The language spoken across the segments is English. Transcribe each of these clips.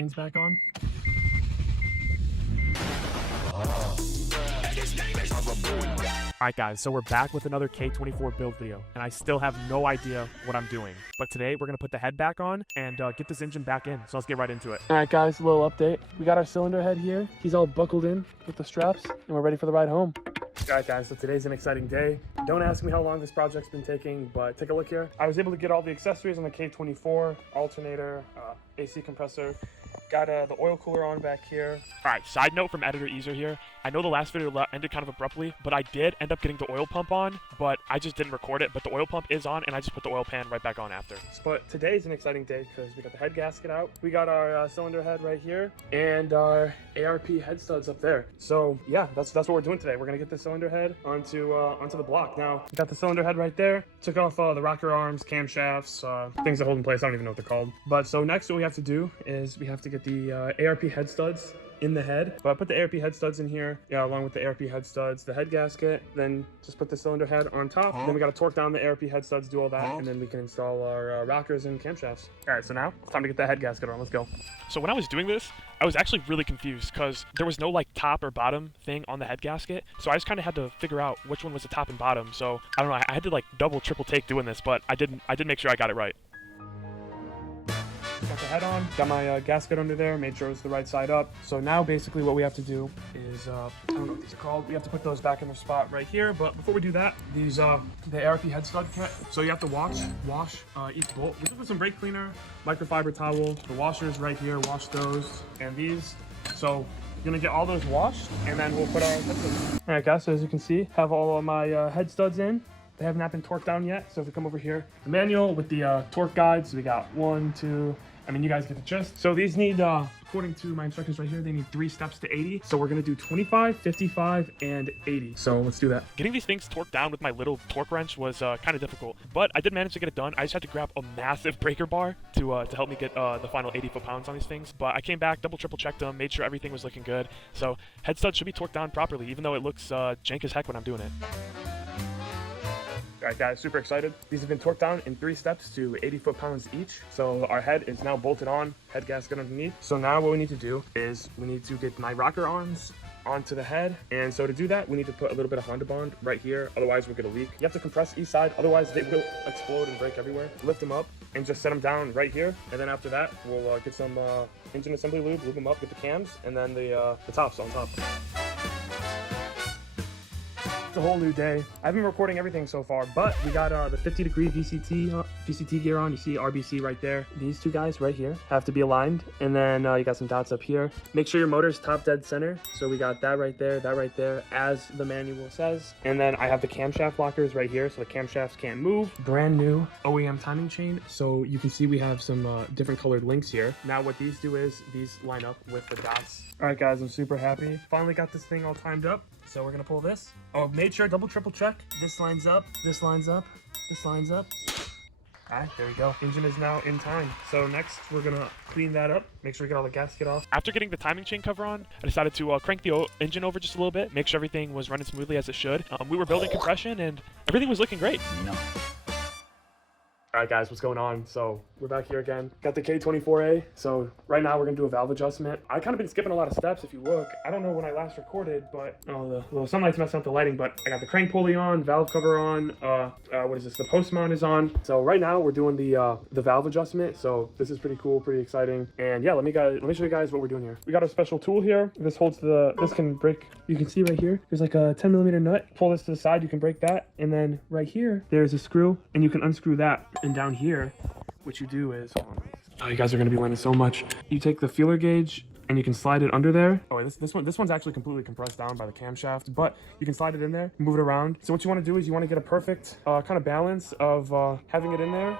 screens back on. Alright guys, so we're back with another K24 build video, and I still have no idea what I'm doing. But today we're going to put the head back on and get this engine back in, so let's get right into it. Alright guys, a little update. We got our cylinder head here. He's all buckled in with the straps, and we're ready for the ride home. Alright guys, so today's an exciting day. Don't ask me how long this project's been taking, but take a look here. I was able to get all the accessories on the K24, alternator, AC compressor. Got the oil cooler on back here. Alright, side note from Editor Easer here. I know the last video ended kind of abruptly, but I did end up getting the oil pump on, but I just didn't record it. But the oil pump is on, and I just put the oil pan right back on after. But today's an exciting day because we got the head gasket out. We got our cylinder head right here, and our ARP head studs up there. So yeah, that's what we're doing today. We're gonna get the cylinder head onto the block. Now, we got the cylinder head right there. Took off the rocker arms, camshafts, things that hold in place. I don't even know what they're called. But so next what we have to do is we have to get the ARP head studs in the head. But I put the ARP head studs in here, along with the ARP head studs, the head gasket, then just put the cylinder head on top. Then we got to torque down the ARP head studs, do all that, and then we can install our rockers and camshafts. All right, so now it's time to get that head gasket on. Let's go. So when I was doing this, I was actually really confused because there was no like top or bottom thing on the head gasket. So I just kind of had to figure out which one was the top and bottom. So I don't know, I had to like double, triple take doing this, but I did make sure I got it right. Got the head on, got my gasket under there, made sure it was the right side up. So now basically what we have to do is, I don't know what these are called. We have to put those back in their spot right here. But before we do that, these, the ARP head stud kit. So you have to wash each bolt. We put some brake cleaner, microfiber towel, the washers right here, wash those, and these. So you're gonna get all those washed, and then we'll put our head studs. All right guys, so as you can see, have all of my head studs in. They have not been torqued down yet. So if we come over here, the manual with the torque guides, so we got 1, 2, I mean, you guys get the gist. So these need, according to my instructions right here, they need 3 steps to 80. So we're gonna do 25, 55, and 80. So let's do that. Getting these things torqued down with my little torque wrench was kind of difficult, but I did manage to get it done. I just had to grab a massive breaker bar to help me get the final 80 foot-pounds on these things. But I came back, double, triple checked them, made sure everything was looking good. So head stud should be torqued down properly, even though it looks jank as heck when I'm doing it. All right guys, super excited. These have been torqued down in 3 steps to 80 foot-pounds each. So our head is now bolted on, head gasket underneath. So now what we need to do is we need to get my rocker arms onto the head. And so to do that, we need to put a little bit of Honda Bond right here. Otherwise we're gonna leak. You have to compress each side, otherwise they will explode and break everywhere. Lift them up and just set them down right here. And then after that, we'll get some engine assembly lube them up, get the cams, and then the tops on top. It's a whole new day. I've been recording everything so far, but we got the 50-degree VCT gear on. You see RBC right there. These two guys right here have to be aligned, and then you got some dots up here. Make sure your motor's top dead center. So we got that right there, as the manual says. And then I have the camshaft lockers right here, so the camshafts can't move. Brand new OEM timing chain. So you can see we have some different colored links here. Now what these do is these line up with the dots. All right, guys, I'm super happy. Finally got this thing all timed up. So we're gonna pull this. Oh, made sure double, triple check. This lines up, this lines up, this lines up. All right, there we go. Engine is now in time. So next we're gonna clean that up, make sure we get all the gasket off. After getting the timing chain cover on, I decided to crank the engine over just a little bit, make sure everything was running smoothly as it should. We were building compression and everything was looking great. No. All right guys, what's going on? So we're back here again. Got the K24A. So right now we're gonna do a valve adjustment. I kind of been skipping a lot of steps if you look. I don't know when I last recorded, but the little sunlight's messing up the lighting, but I got the crank pulley on, valve cover on, what is this? The post mount is on. So right now we're doing the valve adjustment. So this is pretty cool, pretty exciting. And yeah, let me show you guys what we're doing here. We got a special tool here. This holds this can break, you can see right here, there's like a 10mm nut. Pull this to the side, you can break that. And then right here, there's a screw and you can unscrew that. And down here, what you do is, oh, you guys are gonna be learning so much. You take the feeler gauge and you can slide it under there. Oh, this one's actually completely compressed down by the camshaft, but you can slide it in there, move it around. So what you want to do is you want to get a perfect kind of balance of having it in there,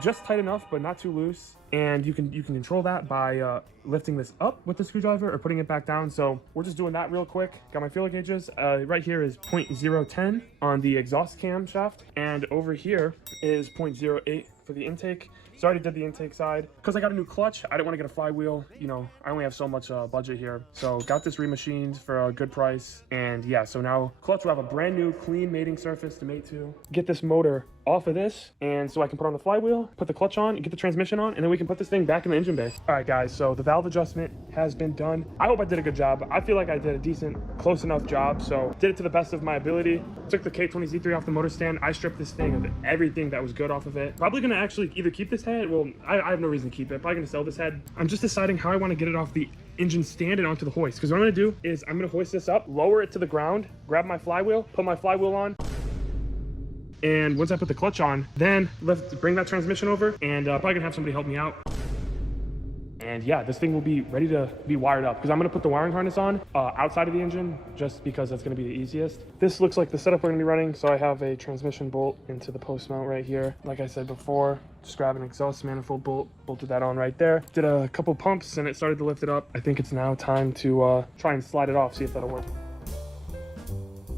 just tight enough, but not too loose. And you can control that by lifting this up with the screwdriver or putting it back down. So we're just doing that real quick. Got my feeler gauges. Right here is 0.010 on the exhaust camshaft, and over here is 0.08 for the intake. So I already did the intake side. Because I got a new clutch, I didn't want to get a flywheel. You know, I only have so much budget here. So got this remachined for a good price. And yeah, so now clutch will have a brand new clean mating surface to mate to. Get this motor off of this, and so I can put on the flywheel, put the clutch on, and get the transmission on, and then we can put this thing back in the engine bay. All right, guys, so the valve adjustment has been done. I hope I did a good job. I feel like I did a decent, close enough job, so did it to the best of my ability. Took the K20Z3 off the motor stand. I stripped this thing of everything that was good off of it. Probably gonna actually either keep this head, well, I have no reason to keep it. Probably gonna sell this head. I'm just deciding how I wanna get it off the engine stand and onto the hoist, because what I'm gonna do is I'm gonna hoist this up, lower it to the ground, grab my flywheel, put my flywheel on, and once I put the clutch on, then bring that transmission over, and probably gonna have somebody help me out. And yeah, this thing will be ready to be wired up, because I'm gonna put the wiring harness on outside of the engine, just because that's gonna be the easiest. This looks like the setup we're gonna be running. So I have a transmission bolt into the post mount right here. Like I said before, just grab an exhaust manifold bolt, bolted that on right there. Did a couple pumps and it started to lift it up. I think it's now time to try and slide it off, see if that'll work.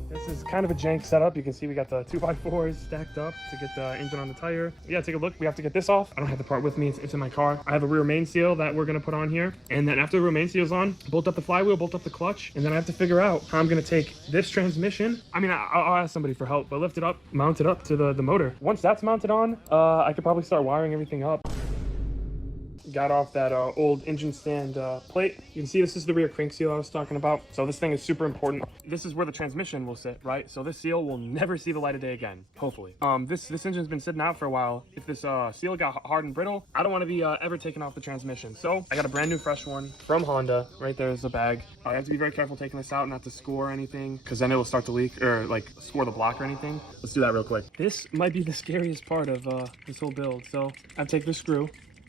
This is kind of a jank setup. You can see we got the 2x4s stacked up to get the engine on the tire. Yeah, take a look. We have to get this off. I don't have the part with me. It's in my car. I have a rear main seal that we're going to put on here. And then after the rear main seal's on, bolt up the flywheel, bolt up the clutch. And then I have to figure out how I'm going to take this transmission. I mean, I'll ask somebody for help, but lift it up, mount it up to the motor. Once that's mounted on, I could probably start wiring everything up. Got off that old engine stand plate. You can see this is the rear crank seal I was talking about. So this thing is super important. This is where the transmission will sit, right? So this seal will never see the light of day again, hopefully. This engine's been sitting out for a while. If this seal got hard and brittle, I don't want to be ever taking off the transmission. So I got a brand new fresh one from Honda. Right there's the bag. I have to be very careful taking this out, not to score anything, because then it will start to leak or like score the block or anything. Let's do that real quick. This might be the scariest part of this whole build. So I take this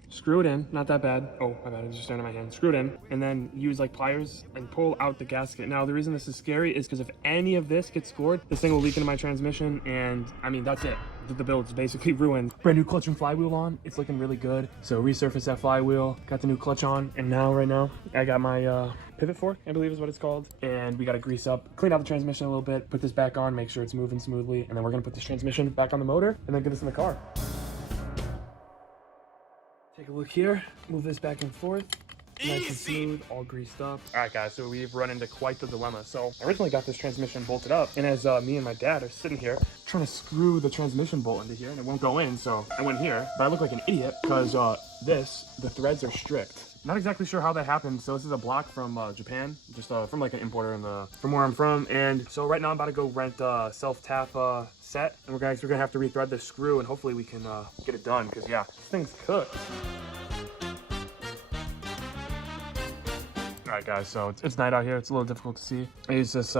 screw it in, not that bad. Oh, my bad, I just turned my hand. Screw it in, and then use like pliers and pull out the gasket. Now, the reason this is scary is because if any of this gets scored, this thing will leak into my transmission, and I mean, that's it. The build's basically ruined. Brand new clutch and flywheel on. It's looking really good. So resurface that flywheel, got the new clutch on, and right now, I got my pivot fork, I believe is what it's called. And we got to grease up, clean out the transmission a little bit, put this back on, make sure it's moving smoothly, and then we're gonna put this transmission back on the motor, and then get this in the car. Take a look here, move this back and forth. Nice and smooth, all greased up. All right, guys, so we've run into quite the dilemma. So I originally got this transmission bolted up, and as me and my dad are sitting here trying to screw the transmission bolt into here, and it won't go in, so I went here, but I look like an idiot because the threads are stripped. Not exactly sure how that happened. So this is a block from Japan, just from like an importer from where I'm from. And so right now I'm about to go rent a self-tap set, and we're gonna have to rethread this screw, and hopefully we can get it done, because yeah, this thing's cooked. All right, guys, so it's night out here. It's a little difficult to see. I use this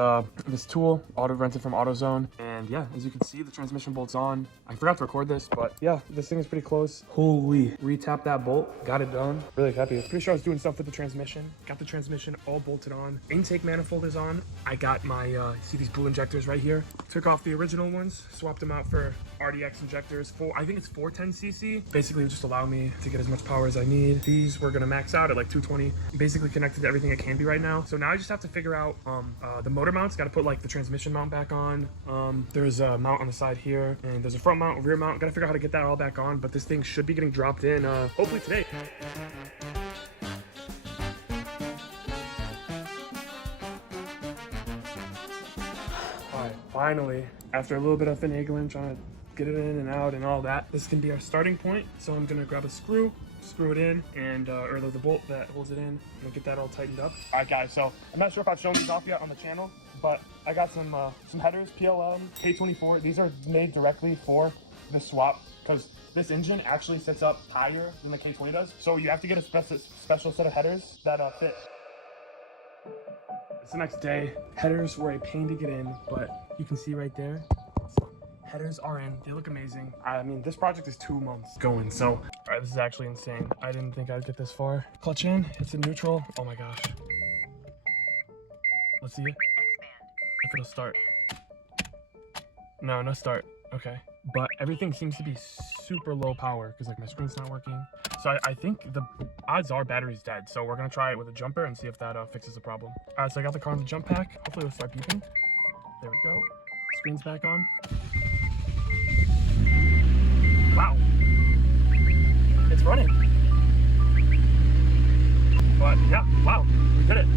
tool, rented from AutoZone, and yeah, as you can see, the transmission bolt's on. I forgot to record this, but yeah, this thing is pretty close. Holy, re-tapped that bolt, got it done. Really happy. Pretty sure I was doing stuff with the transmission. Got the transmission all bolted on. Intake manifold is on. I got my, see these blue injectors right here? Took off the original ones, swapped them out for RDX injectors. I think it's 410cc. Basically, it just allow me to get as much power as I need. These we're gonna max out at like 220. Basically connected to everything it can be right now. So now I just have to figure out the motor mounts. Got to put like the transmission mount back on. There's a mount on the side here, and there's a front mount, a rear mount. Got to figure out how to get that all back on, but this thing should be getting dropped in hopefully today. All right, finally, after a little bit of finagling, trying to get it in and out and all that, this can be our starting point. So I'm gonna grab a screw it in, and or the bolt that holds it in, and get that all tightened up. All right, guys, so I'm not sure if I've shown these off yet on the channel, but I got some headers, PLM, K24. These are made directly for the swap, because this engine actually sits up higher than the K20 does. So you have to get a special set of headers that fit. It's the next day. Headers were a pain to get in, but you can see right there, headers are in. They look amazing. I mean, this project is 2 months going, so all right, this is actually insane. I didn't think I'd get this far. Clutch in, it's in neutral. Oh my gosh. Let's see it. If it'll start. No start. Okay. But everything seems to be super low power, because like my screen's not working. So I think the odds are battery's dead. So we're gonna try it with a jumper and see if that fixes the problem. All right, so I got the car on the jump pack. Hopefully it'll start beeping. There we go. Screen's back on. Wow, it's running. But yeah, wow, we did it.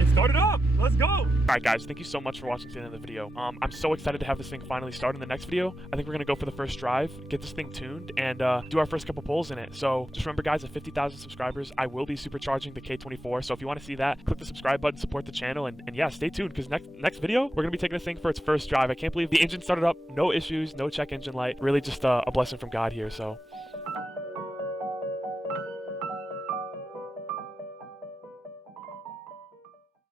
It started up. Let's go. All Alright guys, thank you so much for watching to the end of the video. I'm so excited to have this thing finally start in the next video. I think we're gonna go for the first drive, get this thing tuned, and do our first couple polls in it. So just remember guys, at 50,000 subscribers, I will be supercharging the K24. So if you want to see that, click the subscribe button, support the channel, and yeah, stay tuned, because next video, we're gonna be taking this thing for its first drive. I can't believe the engine started up, no issues, no check engine light. Really just a blessing from God here, so